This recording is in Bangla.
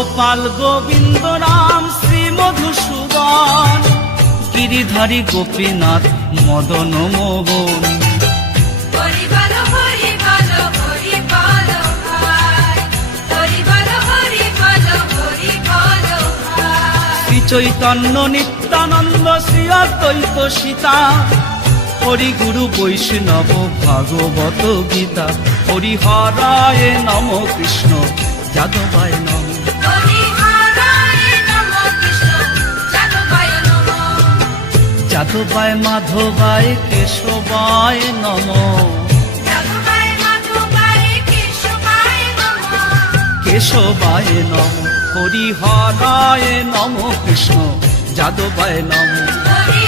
গোপাল গোবিন্দ রাম শ্রী মধুসূদন, গিরিধারী গোপীনাথ মদন মোহন। হরি বলো হরি বলো হরি বলো ভাই, হরি বলো হরি বলো হরি বলো ভাই। শ্রী চৈতন্য নিত্যানন্দ শ্রী অদ্বৈত সীতা, হরি গুরু বৈষ্ণব ভাগবত গীতা। হরি হরায় নম কৃষ্ণ যাদবায় নম, হরি হরায় নমঃ কৃষ্ণ যাদবায় নমঃ, যাদবায় মাধবায় কেশবায় নম, যাদবায় মাধবায় কেশবায় নমঃ, কেশবায় নম। হরি হরায় নম কৃষ্ণ যাদবায় নম। হরি